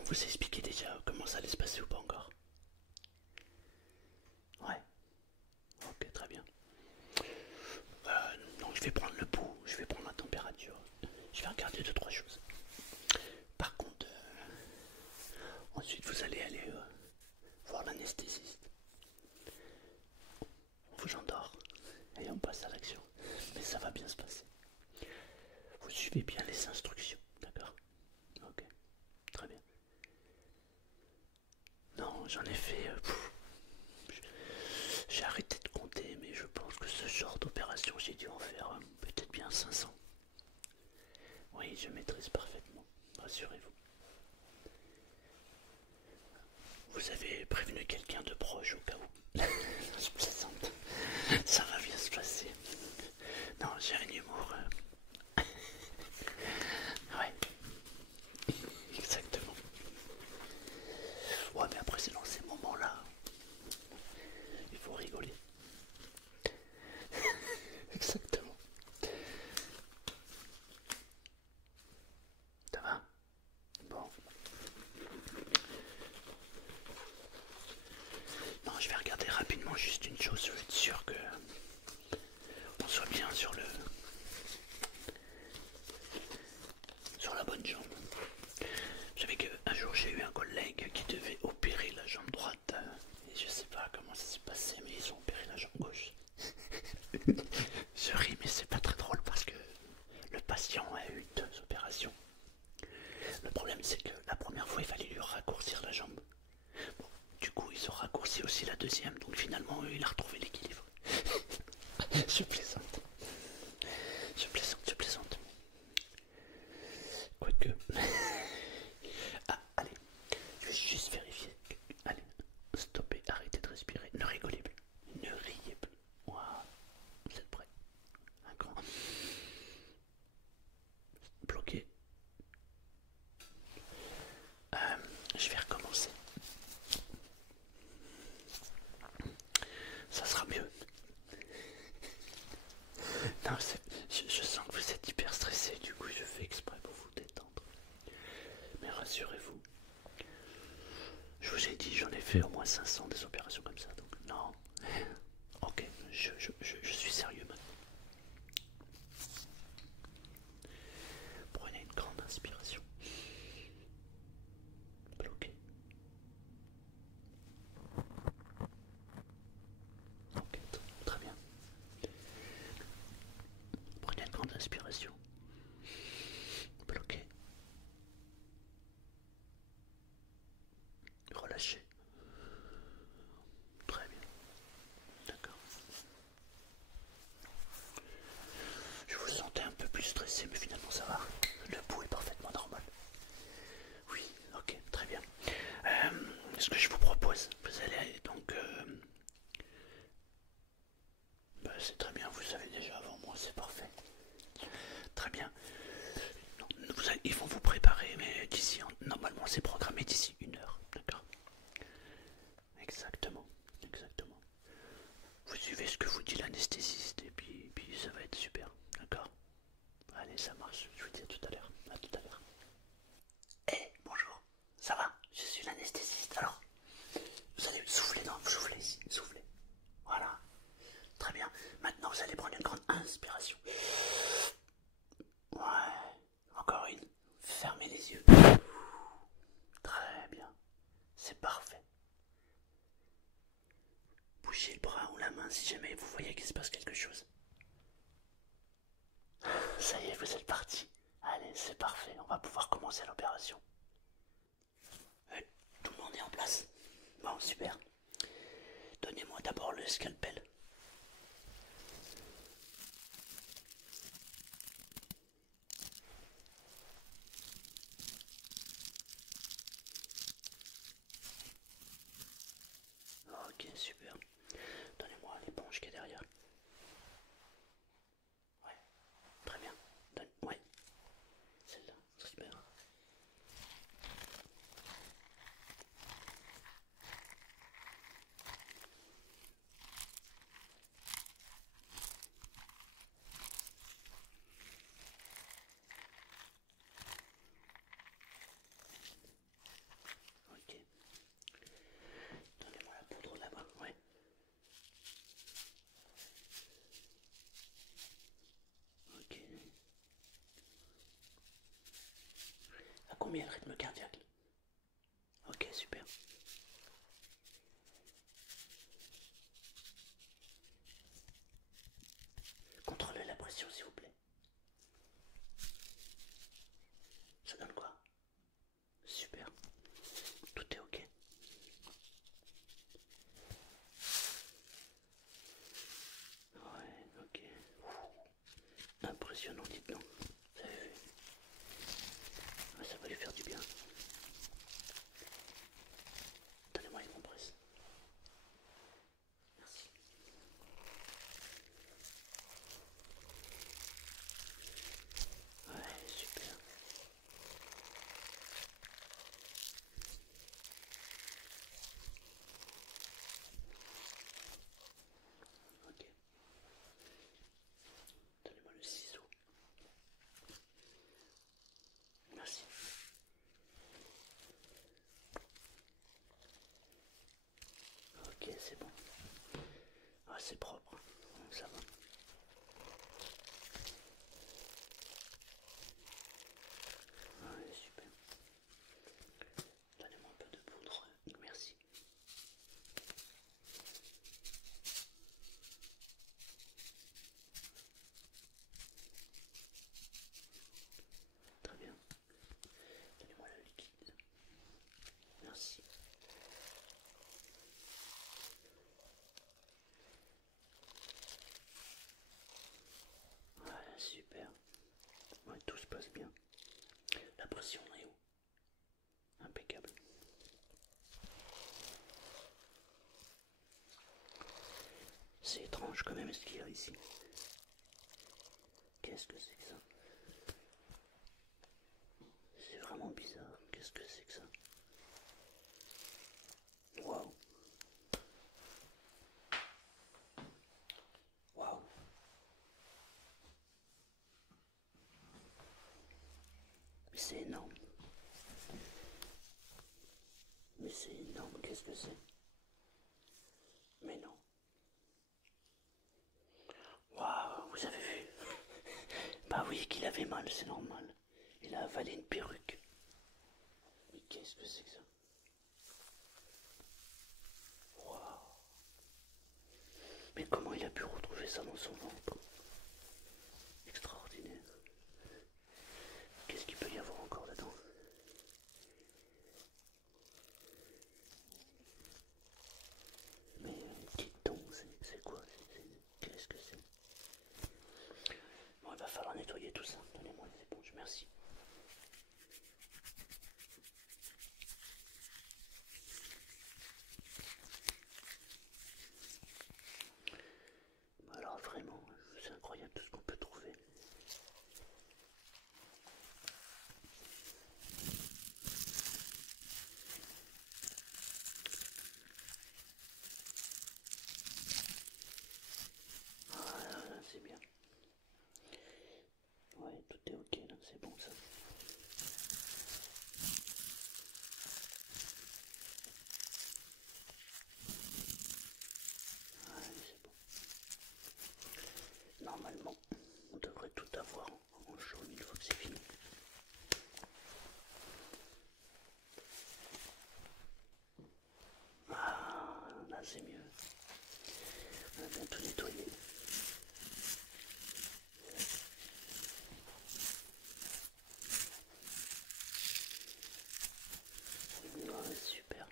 On vous a expliqué déjà comment ça allait se passer ou pas encore? Ouais, ok, très bien. Donc je vais prendre le pouls, je vais prendre la température, je vais regarder deux trois choses. Par contre, ensuite vous allez aller voir l'anesthésiste. On vous endort et on passe à l'action. Mais ça va bien se passer. Vous suivez bien les instructions, d'accord? Ok, très bien. Non, j'en ai fait... j'ai arrêté de compter, mais je pense que ce genre d'opération, j'ai dû en faire peut-être bien 500. Oui, je maîtrise parfaitement, rassurez-vous. Vous avez prévenu quelqu'un de proche au cas où? Je plaisante. Ça va bien se passer. Non, j'ai un humour. Ouais, exactement. Ouais, mais après, c'est dans ces moments-là, il faut rigoler. Exactement. Ça va? Bon. Non, je vais regarder rapidement juste une chose. Je veux être sûr que on soit bien sur la bonne jambe. Vous savez qu'un jour j'ai eu un collègue qui devait opérer la jambe droite. Et je sais pas comment ça s'est passé, mais ils ont opéré la jambe gauche. Je ris, mais c'est pas très drôle parce que le patient a eu deux opérations. Le problème, c'est que la première fois, il fallait lui raccourcir la jambe. Bon, du coup, ils ont raccourci aussi la deuxième, donc finalement, il a retrouvé l'équilibre. Je plaisante. Je plaisante, je plaisante. Quoique. Ah, allez, je vais juste vérifier. Allez, stoppez, arrêtez de respirer. Ne rigolez plus. Ne riez plus. Voilà. Vous êtes prêts? Un grand. Bloqué. Je vais recommencer. Ça sera mieux. Non, je sens que vous êtes hyper stressé, du coup je fais exprès pour vous détendre. Mais rassurez-vous, je vous ai dit, j'en ai fait au moins 500 des opérations comme ça, donc non. Ok, je suis sérieux maintenant. Prenez une grande inspiration. Bloquez. Ok, très bien. Prenez une grande inspiration. Bloquez. Relâchez. Très bien. D'accord. Je vous sentais un peu plus stressé, mais finalement ça va. Le pouls est parfaitement normal. Oui, ok, très bien. Ce que je vous propose, vous allez donc... bah, c'est très bien, vous savez déjà avant moi, c'est parfait. Très bien. Non, ils vont vous préparer, mais d'ici... Normalement, c'est programmé d'ici 1 heure, d'accord? Exactement, exactement. Vous suivez ce que vous dit l'anesthésiste, et puis ça va être super, d'accord? Allez, ça marche, je vous dis à tout à l'heure. À tout à l'heure. Eh, bonjour, ça va? Je suis l'anesthésiste, alors... Vous allez souffler dans... Soufflez ici, soufflez. Voilà. Très bien. Maintenant, vous allez prendre une grande inspiration. Ouais. Encore une. Fermez les yeux. Très bien. C'est parfait. Bougez le bras ou la main si jamais vous voyez qu'il se passe quelque chose. Ça y est, vous êtes parti. Allez, c'est parfait. On va pouvoir commencer l'opération. Tout le monde est en place. Bon, super. Donnez-moi d'abord le scalpel. Ok, super. Donnez-moi l'éponge qui est derrière. Ouais, très bien. Ouais, celle-là, super. combien le rythme cardiaque? Ok, super. Contrôlez la pression s'il vous plaît. Ça donne quoi? Super. Tout est ok. Ouais, ok. Impressionnant, dites donc. Vous avez vu? Ouais, ça va lui faire du bien. Donnez-moi une compresse. Merci. Ouais, super. Ok. Donnez-moi le ciseau. Merci. Ok, c'est bon. Ah, c'est propre. Ça va. Ouais, super. Donnez-moi un peu de poudre. Merci. Très bien. Donnez-moi le liquide. Merci. Ouais, super. Ouais, tout se passe bien. La pression est où? Impeccable. C'est étrange quand même ce qu'il y a ici. Qu'est-ce que c'est que ça? C'est vraiment bizarre. Qu'est-ce que c'est que ça? Waouh. Waouh. Mais c'est énorme. Mais c'est énorme. Qu'est-ce que c'est? Mais non. Waouh, vous avez vu? Bah oui, qu'il avait mal, c'est normal. Il a avalé une perruque. Mais qu'est-ce que c'est que ça? Waouh. Mais comment il a pu retrouver ça dans son ventre? Extraordinaire. Qu'est-ce qu'il peut y avoir encore là-dedans? Mais dites donc, c'est quoi? Qu'est-ce que c'est? Bon, il va falloir nettoyer tout ça. Donnez-moi une éponge, merci. Alors vraiment, c'est incroyable tout ce qu'on peut trouver. Voilà, c'est bien. Ouais, tout est ok là, c'est bon ça. Ouais, c'est bon. Normalement, on devrait tout avoir en jaune une fois que c'est fini. Ah, là c'est mieux. On a bien tout nettoyé. Ouais, super.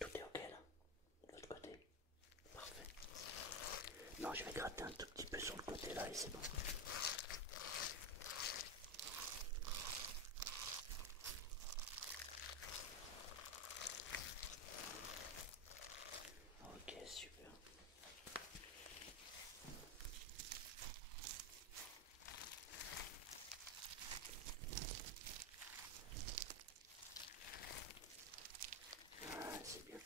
Tout est ok là, de l'autre côté. Parfait. Non, je vais gratter un tout petit peu sur le côté là et c'est bon. Ok, super. Ah, c'est bien.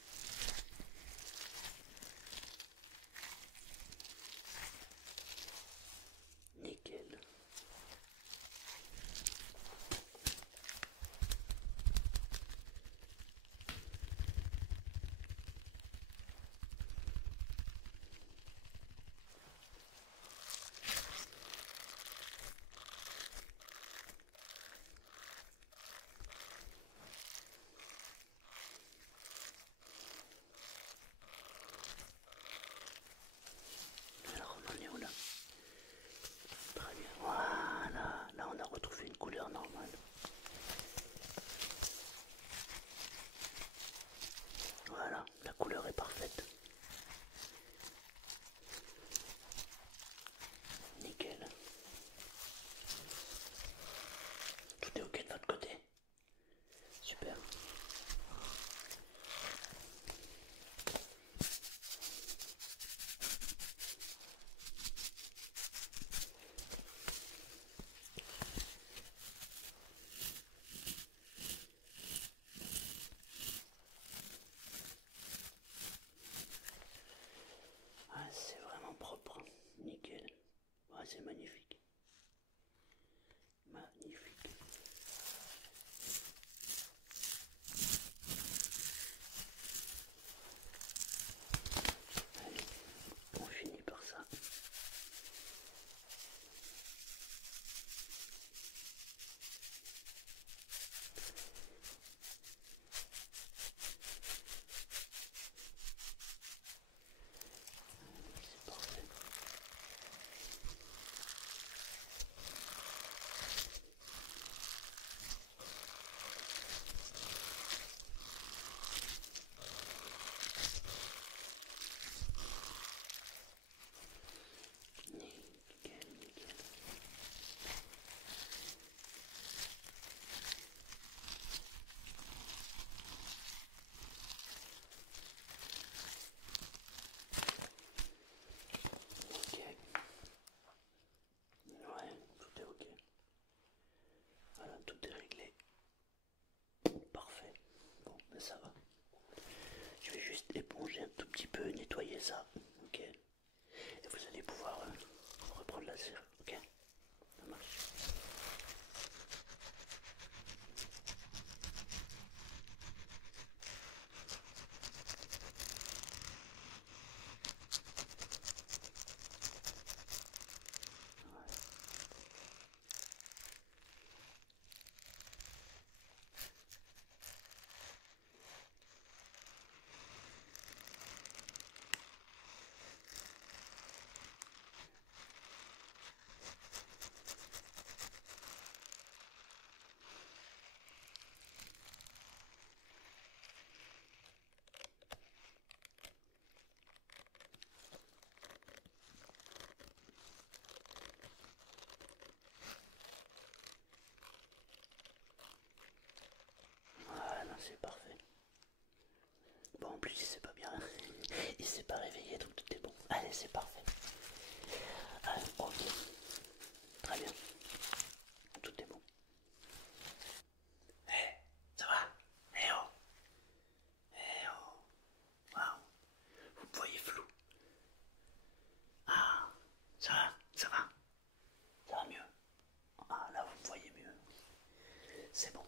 Ah, c'est magnifique. Magnifique. Allez, on finit par ça. C'est parfait. Nickel, nickel. Ok. Ouais, tout est ok. Voilà, tout est réglé. Parfait. Bon, ben ça va. Je vais juste éponger un tout petit peu, nettoyer ça. Ok. Et vous allez pouvoir reprendre la cire. Ok. Ça marche. Voilà, c'est parfait. Bon, en plus, il s'est pas bien. Il s'est pas réveillé, donc tout est bon. Allez, c'est parfait. Allez, ok. Très bien. Tout est bon. Eh, ça va? Eh oh! Eh oh! Waouh! Vous me voyez flou? Ah! Ça va? Ça va mieux? Ah, là, vous me voyez mieux. C'est bon.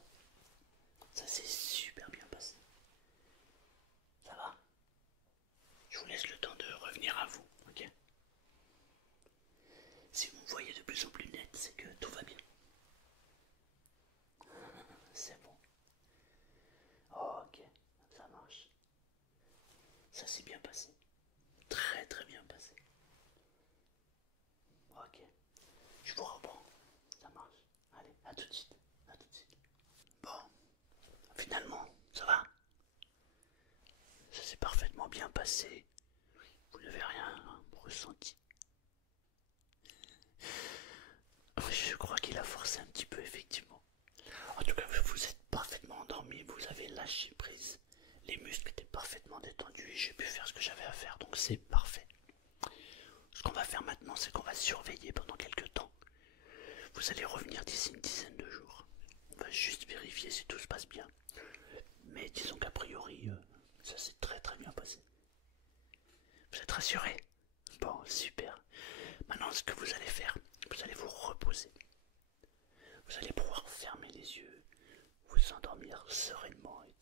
Ça s'est super bien passé. Ça va? Je vous laisse le temps de revenir à vous, ok? Si vous me voyez de plus en plus net, c'est que tout va bien. C'est bon. Ok, ça marche. Ça s'est bien passé. Très très bien passé. Ok, je vous reprends. Ça marche. Allez, à tout de suite. À tout de suite. Bon, finalement, ça va? Ça s'est parfaitement bien passé. Vous n'avez rien ressenti. Je crois qu'il a forcé un petit peu, effectivement. En tout cas, vous êtes parfaitement endormi, vous avez lâché prise. Les muscles étaient parfaitement détendus et j'ai pu faire ce que j'avais à faire, donc c'est parfait. Ce qu'on va faire maintenant, c'est qu'on va surveiller pendant quelques temps. Vous allez revenir d'ici une dizaine de jours. On va juste vérifier si tout se passe bien. Mais disons qu'a priori, ça s'est très très bien passé. Vous êtes rassuré? Bon, super. Maintenant, ce que vous allez faire, vous allez vous reposer. Vous allez pouvoir fermer les yeux, vous endormir sereinement et